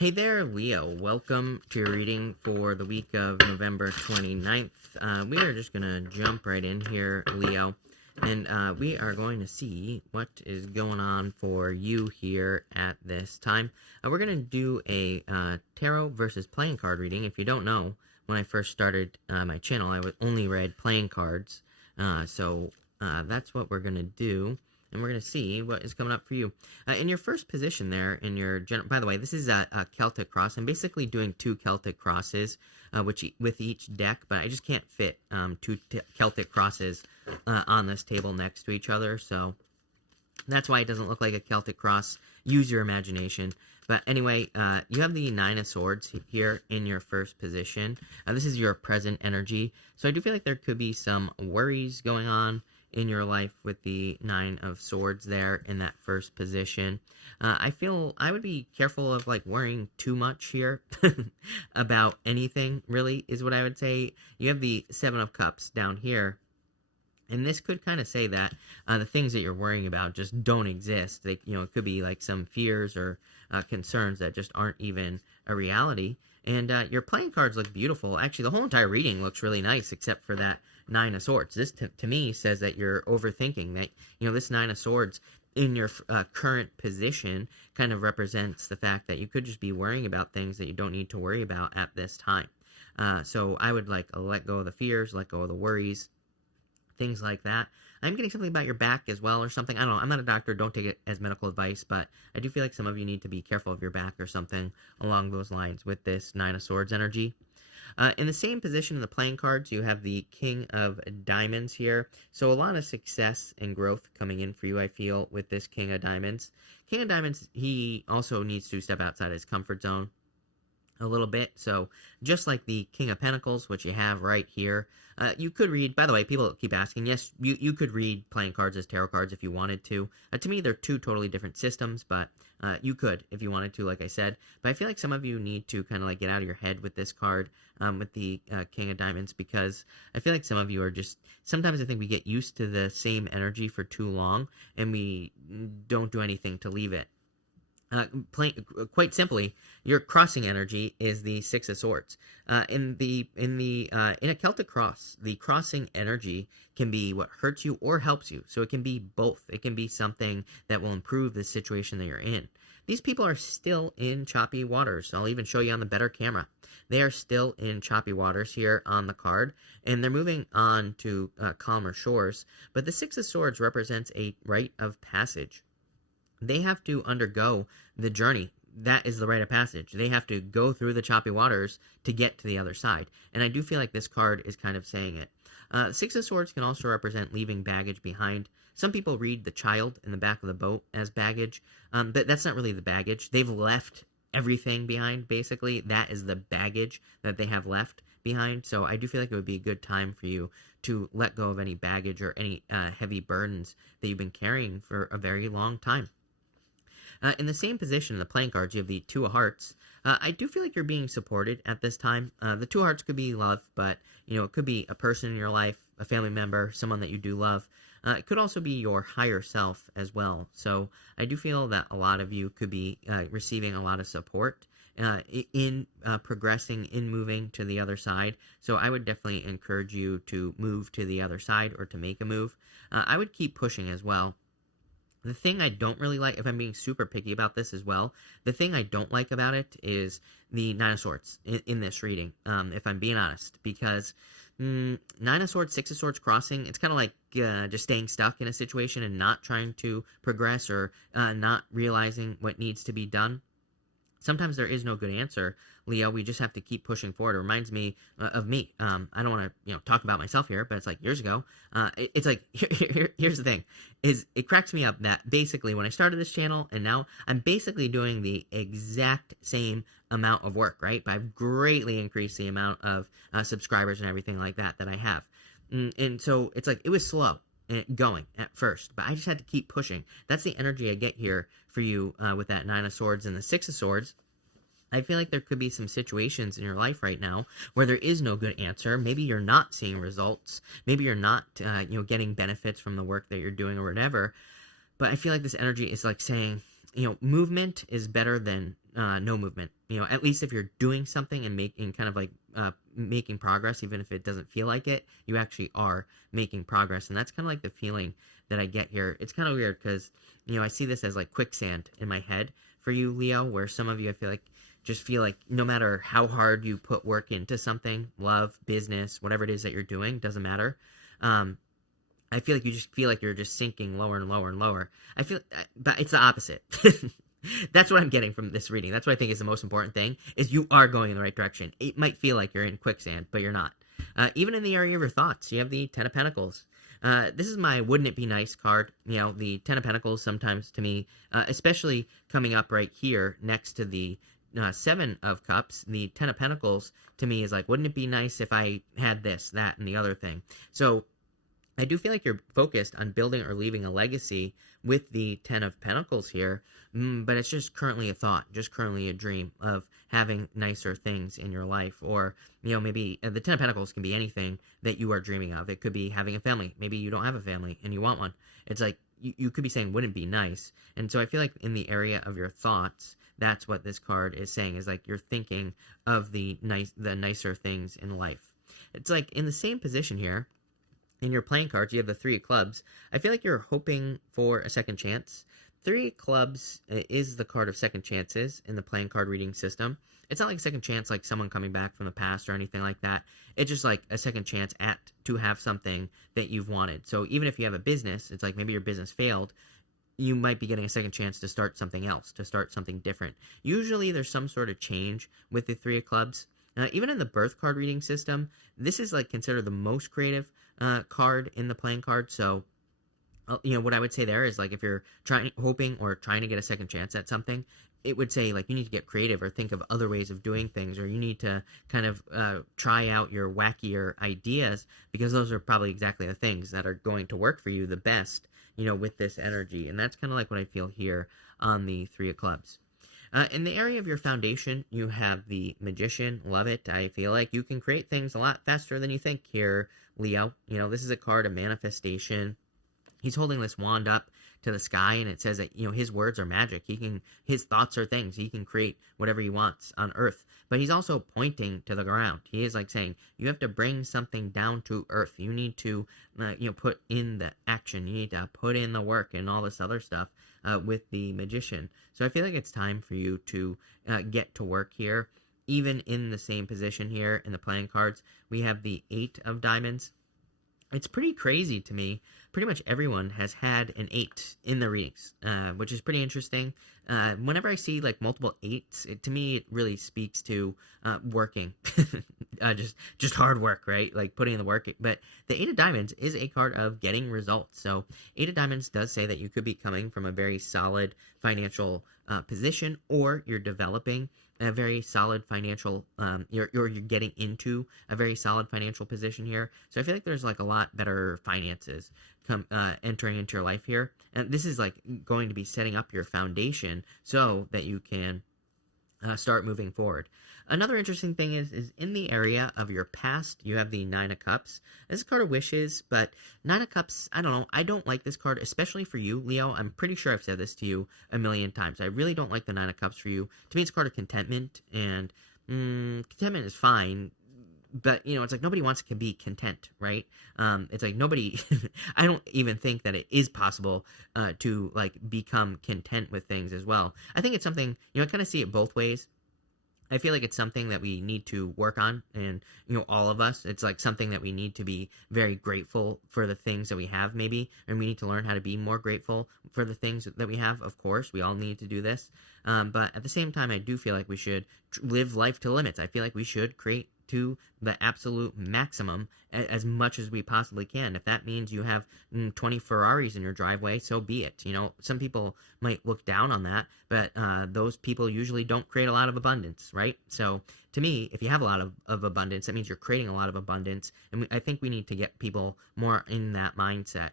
Hey there, Leo. Welcome to your reading for the week of November 29th. We are just going to jump right in here, Leo, and we are going to see what is going on for you here at this time. We're going to do a tarot versus playing card reading. If you don't know, when I first started my channel, I only read playing cards, so that's what we're going to do. And we're going to see what is coming up for you. In your first position there, in your general... By the way, this is a Celtic cross. I'm basically doing two Celtic crosses with each deck, but I just can't fit two Celtic crosses on this table next to each other, so that's why it doesn't look like a Celtic cross. Use your imagination. But anyway, you have the Nine of Swords here in your first position. This is your present energy, so I do feel like there could be some worries going on in your life with the Nine of Swords there in that first position. I feel I would be careful of like worrying too much here about anything, really, is what I would say. You have the Seven of Cups down here, and this could kind of say that the things that you're worrying about just don't exist. They, it could be like some fears or concerns that just aren't even a reality. And your playing cards look beautiful. Actually, the whole entire reading looks really nice, except for that Nine of Swords. This, to me, says that you're overthinking. That, this Nine of Swords in your current position kind of represents the fact that you could just be worrying about things that you don't need to worry about at this time. So I would let go of the fears, let go of the worries, things like that. I'm getting something about your back as well or something. I don't know. I'm not a doctor. Don't take it as medical advice, but I do feel like some of you need to be careful of your back or something along those lines with this Nine of Swords energy. In the same position in the playing cards, you have the King of Diamonds here. So a lot of success and growth coming in for you, I feel, with this King of Diamonds. King of Diamonds, he also needs to step outside his comfort zone a little bit. So just like the King of Pentacles, which you have right here, you could read, by the way, people keep asking, yes, you could read playing cards as tarot cards if you wanted to. To me, they're two totally different systems, but you could if you wanted to, like I said. But I feel like some of you need to kind of get out of your head with this card, with the King of Diamonds, because I feel like some of you are just, sometimes I think we get used to the same energy for too long, and we don't do anything to leave it. Quite simply, your crossing energy is the Six of Swords. In a Celtic cross, the crossing energy can be what hurts you or helps you. So it can be both. It can be something that will improve the situation that you're in. These people are still in choppy waters. I'll even show you on the better camera. They are still in choppy waters here on the card, and they're moving on to calmer shores. But the Six of Swords represents a rite of passage. They have to undergo the journey. That is the rite of passage. They have to go through the choppy waters to get to the other side. And I do feel like this card is kind of saying it. Six of Swords can also represent leaving baggage behind. Some people read the child in the back of the boat as baggage, but that's not really the baggage. They've left everything behind, basically. That is the baggage that they have left behind. So I do feel like it would be a good time for you to let go of any baggage or any heavy burdens that you've been carrying for a very long time. In the same position in the playing cards, you have the Two of Hearts. I do feel like you're being supported at this time. The Two of Hearts could be love, but, it could be a person in your life, a family member, someone that you do love. It could also be your higher self as well. So I do feel that a lot of you could be receiving a lot of support in progressing, in moving to the other side. So I would definitely encourage you to move to the other side or to make a move. I would keep pushing as well. The thing I don't really like, if I'm being super picky about this as well, the thing I don't like about it is the Nine of Swords in this reading, if I'm being honest, because Nine of Swords, Six of Swords crossing, it's kind of like just staying stuck in a situation and not trying to progress or not realizing what needs to be done. Sometimes there is no good answer, Leo. We just have to keep pushing forward. It reminds me of me. I don't want to, talk about myself here, but it's like years ago. It's like, here's the thing, is it cracks me up that basically when I started this channel and now I'm basically doing the exact same amount of work, right? But I've greatly increased the amount of subscribers and everything like that I have. And so it's like, it was slow going at first, but I just had to keep pushing. That's the energy I get here for you with that Nine of Swords and the Six of Swords. I feel like there could be some situations in your life right now where there is no good answer. Maybe you're not seeing results. Maybe you're not, getting benefits from the work that you're doing or whatever. But I feel like this energy is like saying, movement is better than no movement. At least if you're doing something and making kind of like making progress, even if it doesn't feel like it, you actually are making progress. And that's kind of like the feeling that I get here. It's kind of weird because, I see this as like quicksand in my head for you, Leo, where some of you, I feel like no matter how hard you put work into something, love, business, whatever it is that you're doing, doesn't matter. I feel like you just feel like you're just sinking lower and lower and lower. But it's the opposite. That's what I'm getting from this reading. That's what I think is the most important thing, is you are going in the right direction. It might feel like you're in quicksand, but you're not. Even in the area of your thoughts, you have the Ten of Pentacles. This is my wouldn't it be nice card. The Ten of Pentacles sometimes to me, especially coming up right here next to the Seven of Cups, the Ten of Pentacles to me is like, wouldn't it be nice if I had this, that, and the other thing? So I do feel like you're focused on building or leaving a legacy with the Ten of Pentacles here, but it's just currently a thought, just currently a dream of having nicer things in your life. Or, maybe the Ten of Pentacles can be anything that you are dreaming of. It could be having a family. Maybe you don't have a family and you want one. It's like, you could be saying, wouldn't it be nice? And so I feel like in the area of your thoughts, that's what this card is saying, is like you're thinking of the nicer things in life. It's like in the same position here, in your playing cards, you have the Three of Clubs. I feel like you're hoping for a second chance. Three of Clubs is the card of second chances in the playing card reading system. It's not like a second chance like someone coming back from the past or anything like that. It's just like a second chance to have something that you've wanted. So even if you have a business, it's like maybe your business failed, you might be getting a second chance to start something else, to start something different. Usually there's some sort of change with the Three of Clubs. Even in the birth card reading system, this is like considered the most creative card in the playing card. So, what I would say there is like if you're hoping or trying to get a second chance at something, it would say like you need to get creative or think of other ways of doing things, or you need to kind of try out your wackier ideas, because those are probably exactly the things that are going to work for you the best, with this energy. And that's kind of like what I feel here on the Three of Clubs. In the area of your foundation, you have the Magician. Love it. I feel like you can create things a lot faster than you think here, Leo. This is a card of manifestation. He's holding this wand up to the sky, and it says that, his words are magic. His thoughts are things. He can create whatever he wants on Earth. But he's also pointing to the ground. He is like saying, you have to bring something down to Earth. You need to, put in the action. You need to put in the work and all this other stuff with the Magician. So I feel like it's time for you to get to work here. Even in the same position here in the playing cards, we have the Eight of Diamonds. It's pretty crazy to me. Pretty much everyone has had an 8 in the readings, which is pretty interesting. Whenever I see like multiple 8s, to me it really speaks to working, just hard work, right? Like putting in the work. But the 8 of Diamonds is a card of getting results. So 8 of Diamonds does say that you could be coming from a very solid financial position, or you're developing a very solid financial, you're getting into a very solid financial position here. So I feel like there's like a lot better finances entering into your life here. And this is like going to be setting up your foundation so that you can start moving forward. Another interesting thing is in the area of your past, you have the Nine of Cups. This is a card of wishes, but Nine of Cups, I don't know. I don't like this card, especially for you, Leo. I'm pretty sure I've said this to you a million times. I really don't like the Nine of Cups for you. To me, it's a card of contentment, and contentment is fine. But, it's like nobody wants to be content, right? It's like nobody, I don't even think that it is possible to, like, become content with things as well. I think it's something, I kind of see it both ways. I feel like it's something that we need to work on, and, all of us, it's like something that we need to be very grateful for the things that we have, maybe, and we need to learn how to be more grateful for the things that we have. Of course, we all need to do this, but at the same time, I do feel like we should live life to limits. I feel like we should create to the absolute maximum as much as we possibly can. If that means you have 20 Ferraris in your driveway, so be it. Some people might look down on that, but those people usually don't create a lot of abundance, right? So to me, if you have a lot of abundance, that means you're creating a lot of abundance, and I think we need to get people more in that mindset.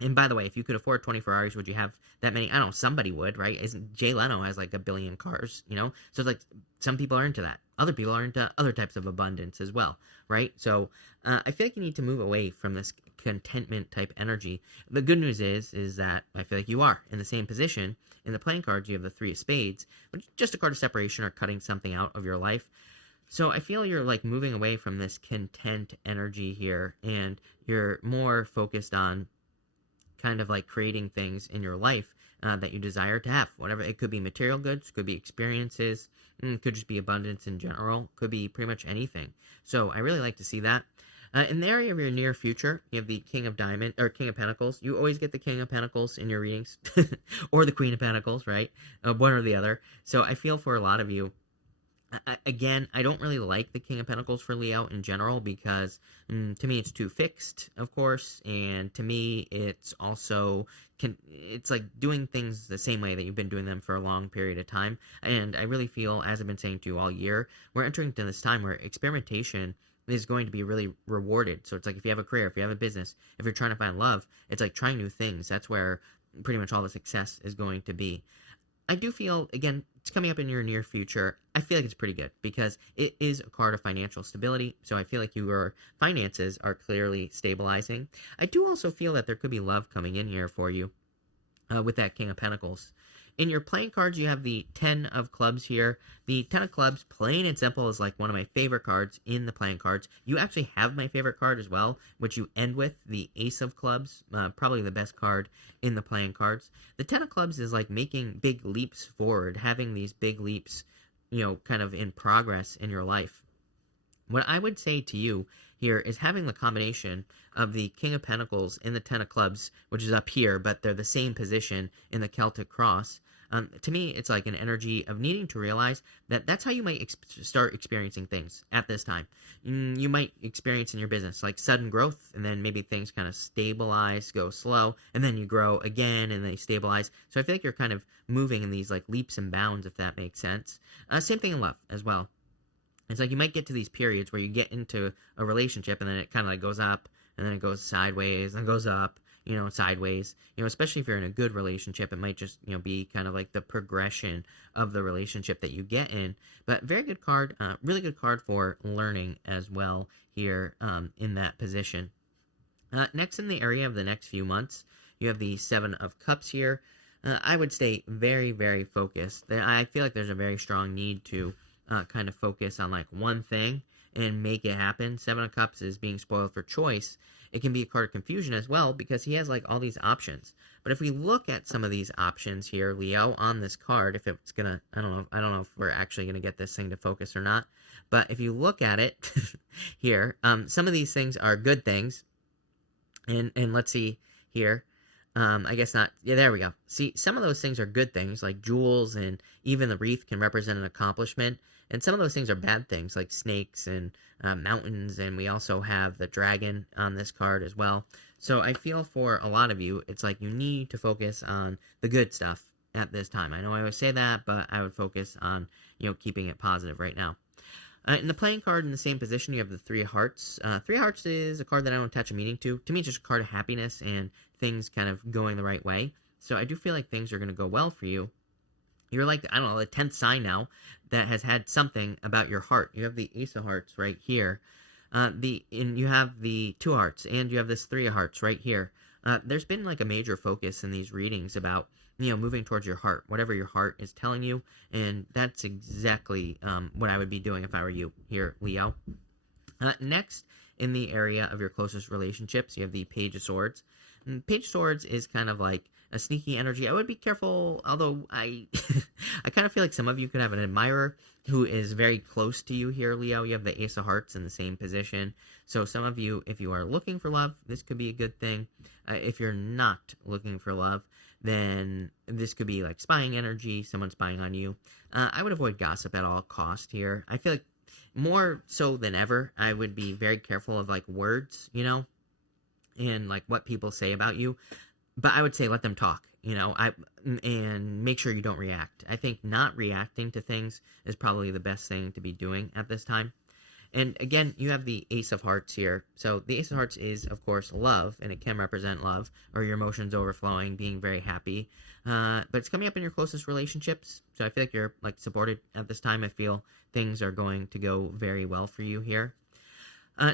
And by the way, if you could afford 20 Ferraris, would you have that many? I don't know, somebody would, right? Jay Leno has like 1 billion cars, So it's like some people are into that. other people are into other types of abundance as well, right? So I feel like you need to move away from this contentment type energy. The good news is that I feel like you are in the same position. In the playing cards, you have the Three of Spades, which is just a card of separation or cutting something out of your life. So I feel you're like moving away from this content energy here, and you're more focused on kind of like creating things in your life that you desire to have. Whatever, it could be material goods, could be experiences, could just be abundance in general, could be pretty much anything. So I really like to see that. In the area of your near future, you have the King of Pentacles. You always get the King of Pentacles in your readings, or the Queen of Pentacles, right? One or the other. So I feel for a lot of you, again, I don't really like the King of Pentacles for Leo in general because to me it's too fixed, of course, and to me it's also it's like doing things the same way that you've been doing them for a long period of time. And I really feel, as I've been saying to you all year, we're entering into this time where experimentation is going to be really rewarded. So it's like if you have a career, if you have a business, if you're trying to find love, it's like trying new things. That's where pretty much all the success is going to be. I do feel, again, it's coming up in your near future. I feel like it's pretty good because it is a card of financial stability. So I feel like your finances are clearly stabilizing. I do also feel that there could be love coming in here for you with that King of Pentacles. In your playing cards, you have the 10 of Clubs here. The 10 of Clubs, plain and simple, is like one of my favorite cards in the playing cards. You actually have my favorite card as well, which you end with, the Ace of Clubs, probably the best card in the playing cards. The 10 of Clubs is like making big leaps forward, having these big leaps, kind of in progress in your life. What I would say to you here is having the combination of the King of Pentacles and the 10 of Clubs, which is up here, but they're the same position in the Celtic cross. To me, it's like an energy of needing to realize that that's how you might start experiencing things at this time. You might experience in your business like sudden growth, and then maybe things kind of stabilize, go slow, and then you grow again, and they stabilize. So I feel like you're kind of moving in these like leaps and bounds, if that makes sense. Same thing in love as well. It's like you might get to these periods where you get into a relationship, and then it kind of like goes up, and then it goes sideways, and goes up, sideways, especially if you're in a good relationship. It might just, be kind of like the progression of the relationship that you get in. But very good card, really good card for learning as well here in that position. Next, in the area of the next few months, you have the 7 of Cups here. I would stay very, very focused. I feel like there's a very strong need to kind of focus on like one thing and make it happen. 7 of Cups is being spoiled for choice. It can be a card of confusion as well because he has like all these options. But if we look at some of these options here, Leo, on this card, if it's gonna, I don't know if we're actually gonna get this thing to focus or not. But if you look at it here, some of these things are good things. And let's see here. I guess not. Yeah, there we go. See, some of those things are good things, like jewels, and even the wreath can represent an accomplishment. And some of those things are bad things, like snakes and mountains, and we also have the dragon on this card as well. So I feel for a lot of you, it's like you need to focus on the good stuff at this time. I know I always say that, but I would focus on, keeping it positive right now. In the playing card in the same position, you have the 3 of Hearts. 3 of Hearts is a card that I don't attach a meaning to. To me, it's just a card of happiness and things kind of going the right way. So I do feel like things are going to go well for you. You're like, I don't know, the 10th sign now that has had something about your heart. You have the Ace of Hearts right here. And you have the 2 of Hearts, and you have this 3 of Hearts right here. There's been like a major focus in these readings about, moving towards your heart, whatever your heart is telling you. And that's exactly what I would be doing if I were you here, Leo. Next, in the area of your closest relationships, you have the Page of Swords. And Page of Swords is kind of like a sneaky energy. I would be careful, although I kind of feel like some of you could have an admirer who is very close to you here, Leo. You have the Ace of Hearts in the same position. So some of you, if you are looking for love, this could be a good thing. If you're not looking for love, then this could be like spying energy, someone spying on you. I would avoid gossip at all cost here. I feel like more so than ever, I would be very careful of like words, and like what people say about you. But I would say let them talk, and make sure you don't react. I think not reacting to things is probably the best thing to be doing at this time. And again, you have the Ace of Hearts here. So the Ace of Hearts is, of course, love, and it can represent love, or your emotions overflowing, being very happy. But it's coming up in your closest relationships. So I feel like you're like supported at this time. I feel things are going to go very well for you here.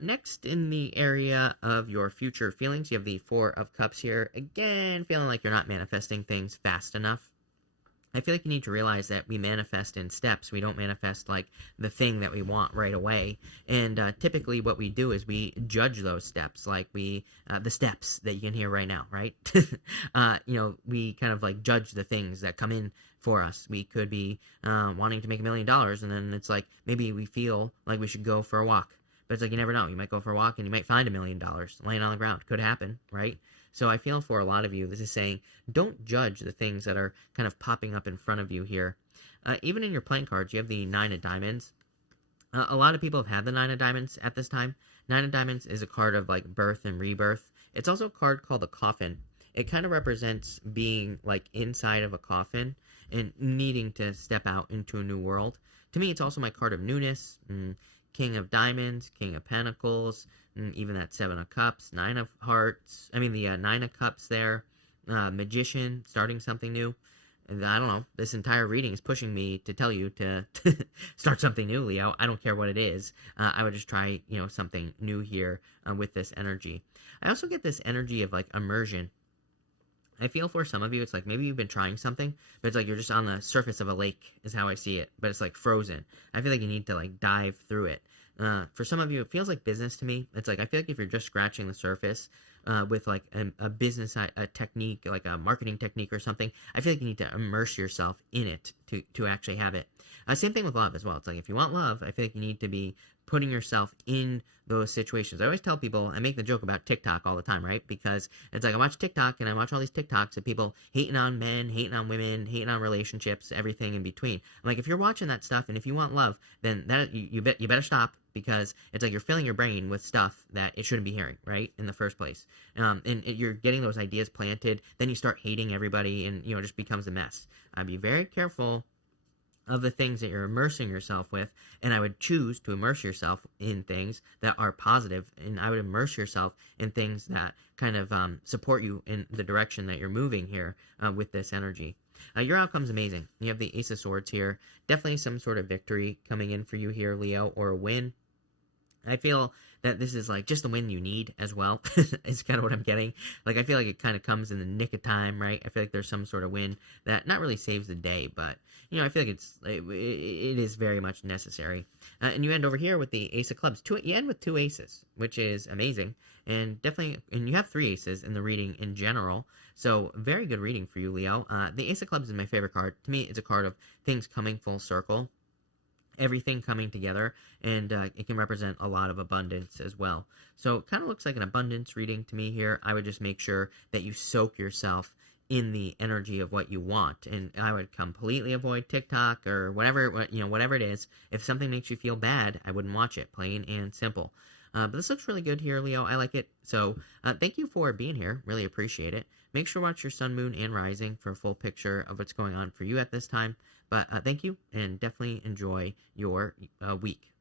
Next, in the area of your future feelings, you have the Four of Cups here. Again, feeling like you're not manifesting things fast enough. I feel like you need to realize that we manifest in steps. We don't manifest like the thing that we want right away. And typically what we do is we judge those steps, like the steps that you can hear right now, right? We kind of like judge the things that come in for us. We could be wanting to make $1 million, and then it's like maybe we feel like we should go for a walk. But it's like you never know. You might go for a walk and you might find $1 million laying on the ground. Could happen, right? So I feel for a lot of you, this is saying, don't judge the things that are kind of popping up in front of you here. Even in your playing cards, you have the Nine of Diamonds. A lot of people have had the Nine of Diamonds at this time. Nine of Diamonds is a card of like birth and rebirth. It's also a card called the Coffin. It kind of represents being like inside of a coffin and needing to step out into a new world. To me, it's also my card of newness. King of Diamonds, King of Pentacles, and even that Seven of Cups, Nine of Hearts, the Nine of Cups there, Magician, starting something new. And I don't know, this entire reading is pushing me to tell you to start something new, Leo. I don't care what it is. I would just try, something new here with this energy. I also get this energy of like immersion. I feel for some of you, it's like maybe you've been trying something, but it's like you're just on the surface of a lake is how I see it, but it's like frozen. I feel like you need to like dive through it. For some of you, it feels like business to me. It's like I feel like if you're just scratching the surface with like a business a technique, like a marketing technique or something, I feel like you need to immerse yourself in it to actually have it. Same thing with love as well. It's like if you want love, I feel like you need to be putting yourself in those situations. I always tell people, I make the joke about TikTok all the time, right? Because it's like I watch TikTok and I watch all these TikToks of people hating on men, hating on women, hating on relationships, everything in between. I'm like, if you're watching that stuff and if you want love, then that you better stop, because it's like you're filling your brain with stuff that it shouldn't be hearing, right, in the first place. You're getting those ideas planted, then you start hating everybody, and it just becomes a mess. I'd be very careful of the things that you're immersing yourself with, and I would choose to immerse yourself in things that are positive, and I would immerse yourself in things that kind of support you in the direction that you're moving here with this energy. Your outcome's amazing. You have the Ace of Swords here. Definitely some sort of victory coming in for you here, Leo, or a win. I feel that this is like just the win you need as well. Is kind of what I'm getting. Like I feel like it kind of comes in the nick of time, right? I feel like there's some sort of win that not really saves the day, but I feel like it is very much necessary. And you end over here with the Ace of Clubs. You end with 2 aces, which is amazing, and you have 3 aces in the reading in general. So very good reading for you, Leo. The Ace of Clubs is my favorite card. To me, it's a card of things coming full circle. Everything coming together, and it can represent a lot of abundance as well. So it kind of looks like an abundance reading to me here. I would just make sure that you soak yourself in the energy of what you want, and I would completely avoid TikTok or whatever it is. If something makes you feel bad, I wouldn't watch it, plain and simple. But this looks really good here, Leo. I like it. So thank you for being here. Really appreciate it. Make sure to watch your sun, moon, and rising for a full picture of what's going on for you at this time. But thank you, and definitely enjoy your week.